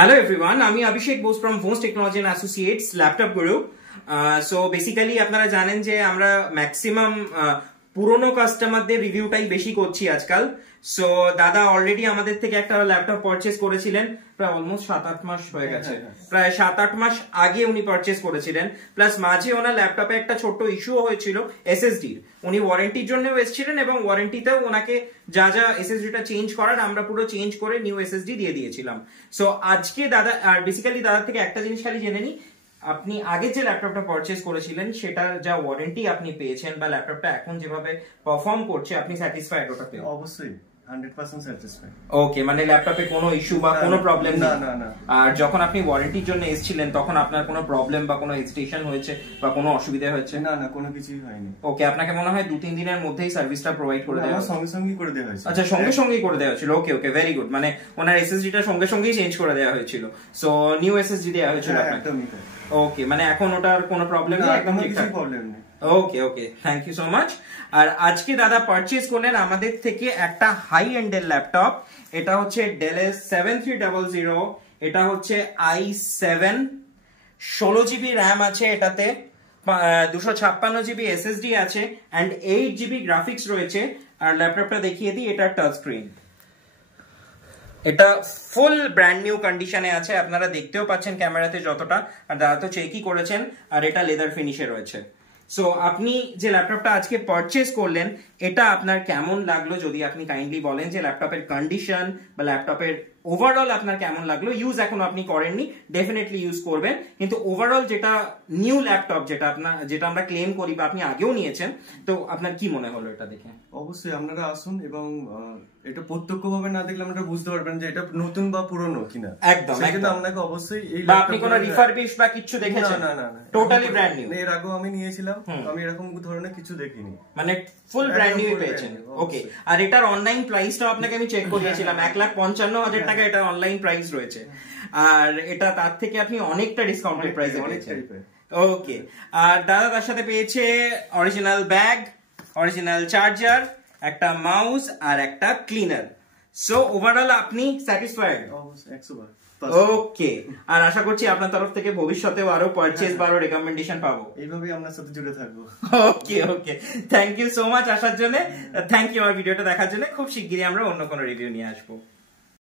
Hello everyone, আমি অভিষেক Bose from Phones Technology and Associates Laptop Guru. So basically আপনারা জানেন যে আমরা ম্যাক্সিমাম পুরনো কাস্টমারদের রিভিউটাই বেশি করছি আজকাল। সো দাদা অলরেডি আমাদের থেকে একটা ল্যাপটপ পারচেজ করেছিলেন, প্রায় অলমোস্ট 7-8 মাস হয়ে গেছে, প্রায় 7-8 মাস আগে উনি পারচেজ করেছিলেন। প্লাস মাঝে ওনার ল্যাপটপে একটা ছোট্ট ইস্যুও হয়েছিল এসএসডির, উনি ওয়ারেন্টির জন্যও এসেছিলেন এবং ওয়ারেন্টিতেও ওনাকে যা যা এসএসডিটা চেঞ্জ করার আমরা পুরো চেঞ্জ করে নিউ এসএসডি দিয়ে দিয়েছিলাম। সো আজকে দাদা আর বেসিক্যালি দাদার থেকে একটা জিনিস খালি জেনে নিই, আপনি আগে যে ল্যাপটপটা পারচেজ করেছিলেন সেটার যা ওয়ারেন্টি আপনি পেয়েছেন বা ল্যাপটপটা এখন যেভাবে পারফর্ম করছে আপনি স্যাটিসফাইড ওটা পেয়ে? অবশ্যই 100% স্যাটিসফাইড। ওকে, মানে ল্যাপটপে কোনো ইস্যু বা কোনো প্রবলেম নেই? না। আর যখন আপনি ওয়ারেন্টির জন্য এসেছিলেন তখন আপনার কোনো প্রবলেম বা কোনো হেজিটেশন হয়েছে বা কোনো অসুবিধা হয়েছে? না, কোনো কিছুই হয়নি। ওকে, আপনাকে মনে হয় 2-3 দিনের মধ্যেই সার্ভিসটা প্রোভাইড করে দেওয়া হয়? সঙ্গে সঙ্গেই করে দেওয়া হয়েছে। আচ্ছা, সঙ্গে করে দেওয়া হয়েছিল। ওকে, ভেরি গুড। মানে ওনার এসএসডিটা সঙ্গেই চেঞ্জ করে দেওয়া হয়েছিল। সো নিউ এসএসডি দেওয়া হয়েছিল আপনাকে? ওকে, মানে এখন ওটার কোনো প্রবলেম নেই, একদম ঠিকঠাক? প্রবলেম নেই। ওকে, থ্যাংক ইউ সো মাচ। আর আজকে দাদা পারচেজ করলেন আমাদের থেকে একটা হাই এন্ডের ল্যাপটপ। এটা হচ্ছে ডেল এস 7300। এটা হচ্ছে i7, 16 জিবি র্যাম আছে এটাতে, 256 জিবি এসএসডি আছে এন্ড 8 জিবি গ্রাফিক্স রয়েছে। আর ল্যাপটপটা দেখিয়ে দিই, এটা টাচ স্ক্রিন, এটা ফুল ব্র্যান্ড নিউ কন্ডিশনে আছে, আপনারা দেখতেও পাচ্ছেন ক্যামেরাতে যতটা, আর দাদা তো চেকই করেছেন। আর এটা লেদার ফিনিশে রয়েছে। সো আপনি যে ল্যাপটপটা আজকে পারচেজ করলেন এটা আপনার কেমন লাগলো যদি আপনি কাইন্ডলি বলেন যে ল্যাপটপের কন্ডিশন বা ল্যাপটপের ওভারঅল আপনার কেমন লাগলো? ইউজ এখনো আপনি করেননি, ডেফিনেটলি ইউজ করবেন, কিন্তু ওভারঅল যেটা নিউ ল্যাপটপ যেটা আমরা ক্লেম করি বা আপনি আগেও নিয়েছেন, তো আপনার কি মনে হলো এটা দেখে? অবশ্যই আপনারা আসুন এবং এটা প্রত্যক্ষভাবে না দেখলে আপনারা বুঝতে পারবেন যে এটা নতুন বা পুরনো কিনা। একদম, কিন্তু আপনাকে অবশ্যই এই বা আপনি কোনো রিফারবিশ বা কিছু দেখেছেন? না, টোটালি ব্র্যান্ড নিউ। এর আগেও আমি নিয়েছিলাম, আমি এরকম ধরনের কিছু দেখিনি, মানে ফুল ব্র্যান্ড নিউ পেয়েছেন। ওকে, আর এটার অনলাইন প্রাইসটাও আপনাকে আমি চেক করিয়েছিলাম, 1,55,000 টাকা এটা অনলাইন প্রাইস রয়েছে। আর এটা তার থেকে আপনি অনেকটা ডিসকাউন্টেড প্রাইসে পেয়েছেন। ওকে, আর দাদা তার সাথে পেয়েছে অরিজিনাল ব্যাগ, অরিজিনাল চার্জার, একটা মাউস আর একটা ক্লিনার। সো ওভারঅল আপনি স্যাটিসফাইড? ওকে, আর আশা করছি আপনার তরফ থেকে ভবিষ্যতেও আরো পারচেজ বা আরো রেকমেন্ডেশন পাবো। এইভাবেই আপনার সাথে জুড়ে থাকবো। ওকে, থ্যাংক ইউ সো মাচ আসার জন্য, থ্যাংক ইউ আমার ভিডিওটা দেখার জন্য। খুব শিগগিরই আমরা অন্য কোনো রিভিউ নিয়ে আসবো।